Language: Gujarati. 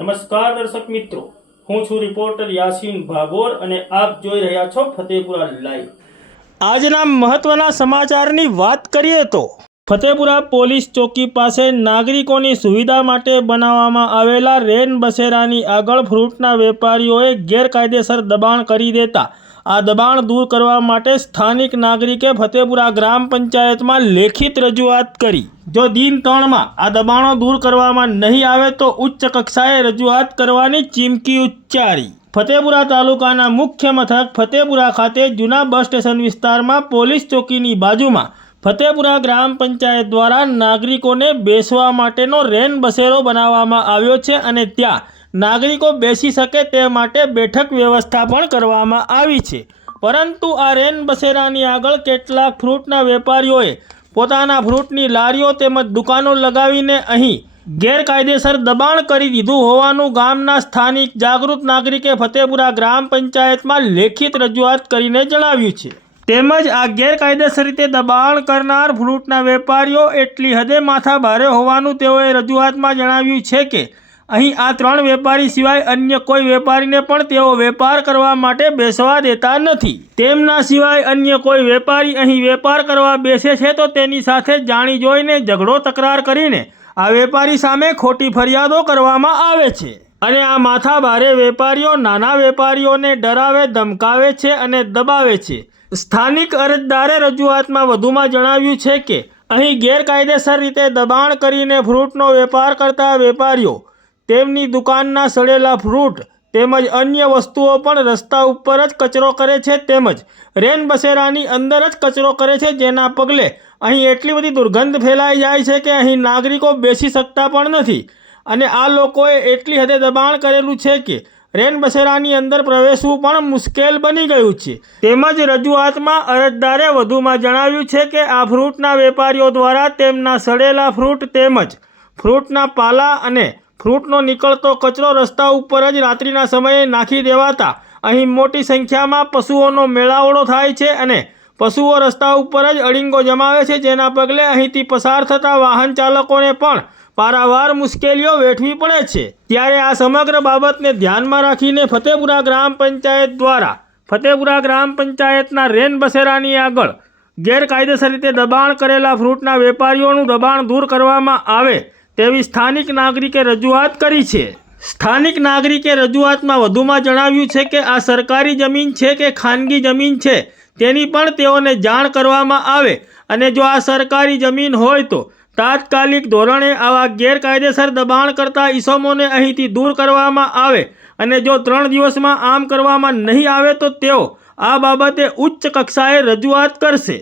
નમસ્કાર દર્શક મિત્રો, હું છું રિપોર્ટર યાસીન ભાગોર અને આપ જોઈ રહ્યા છો ફતેપુરા લાઈવ આજના મહત્વના સમાચારની વાત કરીએ તો, ફતેપુરા પોલીસ ચોકી પાસે નાગરિકોની સુવિધા માટે બનાવવામાં આવેલા રેન બસેરાની આગળ ફ્રૂટના વેપારીઓએ ગેરકાયદેસર દબાણ કરી દેતા આ દબાણ દૂર કરવા માટે સ્થાનિક નાગરિકે ફતેપુરા ગ્રામ પંચાયતમાં લેખિત રજૂઆત કરી. જો દિન ત્રણમાં આ દબાણો દૂર કરવામાં નહીં આવે તો ઉચ્ચ કક્ષાએ રજૂઆત કરવાની ચીમકી ઉચ્ચારી. ફતેપુરા તાલુકાના મુખ્ય મથક ફતેપુરા ખાતે જૂના બસ સ્ટેશન વિસ્તારમાં પોલીસ ચોકીની બાજુમાં ફતેપુરા ગ્રામ પંચાયત દ્વારા નાગરિકોને બેસવા માટેનો રેન બસેરો બનાવવામાં આવ્યો છે અને ત્યાં નાગરિકો બેસી શકે તે માટે બેઠક વ્યવસ્થા પણ કરવામાં આવી છે. પરંતુ આ રેન બસેરાની આગળ કેટલાક ફ્રૂટના વેપારીઓએ પોતાના ફ્રૂટની લારીઓ તેમજ દુકાનો લગાવીને અહીં ગેરકાયદેસર દબાણ કરી દીધું હોવાનું ગામના સ્થાનિક જાગૃત નાગરિકે ફતેપુરા ગ્રામ પંચાયતમાં લેખિત રજૂઆત કરીને જણાવ્યું છે. તેમજ આ ગેરકાયદેસર રીતે દબાણ કરનાર ફ્રૂટના વેપારીઓ એટલી હદે માથા ભારે હોવાનું તેઓએ રજૂઆતમાં જણાવ્યું છે કે અહીં આ ત્રણ વેપારી સિવાય અન્ય કોઈ વેપારીને પણ તેઓ વેપાર કરવા માટે બેસવા દેતા નથી. તેમના સિવાય અન્ય કોઈ વેપારી અહીં વેપાર કરવા બેસે છે તો તેની સાથે જાણી જોઈને ઝઘડો તકરાર કરીને આ વેપારી સામે ખોટી ફરિયાદો કરવામાં આવે છે. અને આ માથા ભારે વેપારીઓ નાના વેપારીઓને ડરાવે, ધમકાવે છે અને દબાવે છે. સ્થાનિક અરજદારે રજૂઆતમાં વધુમાં જણાવ્યું છે કે, અહીં ગેરકાયદેસર રીતે દબાણ કરીને ફ્રૂટનો વેપાર કરતા વેપારીઓ તેમની દુકાનના સડેલા ફ્રૂટ તેમજ અન્ય વસ્તુઓ પણ રસ્તા ઉપર જ કચરો કરે છે તેમજ રેન બસેરાની અંદર જ કચરો કરે છે જેના પગલે અહીં એટલી બધી દુર્ગંધ ફેલાઈ જાય છે કે અહીં નાગરિકો બેસી શકતા પણ નથી. અને આ લોકોએ એટલી હદે દબાણ કરેલું છે કે રેન બસેરાની અંદર પ્રવેશવું પણ મુશ્કેલ બની ગયું છે. તેમજ રજૂઆતમાં અરજદારે વધુમાં જણાવ્યું છે કે આ ફ્રૂટના વેપારીઓ દ્વારા તેમના સડેલા ફ્રૂટ તેમજ ફ્રૂટના પાલા અને ફ્રૂટનો નીકળતો કચરો રસ્તા ઉપર જ રાત્રિના સમયે નાખી દેવાતા. અહીં મોટી સંખ્યામાં પશુઓનો મેળાવડો થાય છે અને પશુઓ રસ્તા ઉપર જ અડીંગો જમાવે છે, જેના પગલે અહીંથી પસાર થતા વાહન ચાલકોને પણ પારાવાર મુશ્કેલીઓ વેઠવી પડે છે. ત્યારે આ સમગ્ર બાબતને ધ્યાનમાં રાખીને ફતેપુરા ગ્રામ પંચાયત દ્વારા, ફતેપુરા ગ્રામ પંચાયતના રેન બસેરાની આગળ ગેરકાયદેસર રીતે દબાણ કરેલા ફ્રૂટના વેપારીઓનું દબાણ દૂર કરવામાં આવે તેવી સ્થાનિક નાગરિકે રજૂઆત કરી છે. સ્થાનિક નાગરિકે રજૂઆતમાં વધુમાં જણાવ્યું છે કે આ સરકારી જમીન છે કે ખાનગી જમીન છે, તેની પણ તેઓને જાણ કરવામાં આવે અને જો આ સરકારી જમીન હોય તો તાત્કાલિક ધોરણે આવા ગેરકાયદેસર દબાણ કરતા ઈસમોને અહીંથી દૂર કરવામાં આવે અને જો ત્રણ દિવસમાં આમ કરવામાં નહીં આવે તો તેઓ આ બાબતે ઉચ્ચ કક્ષાએ રજૂઆત કરશે.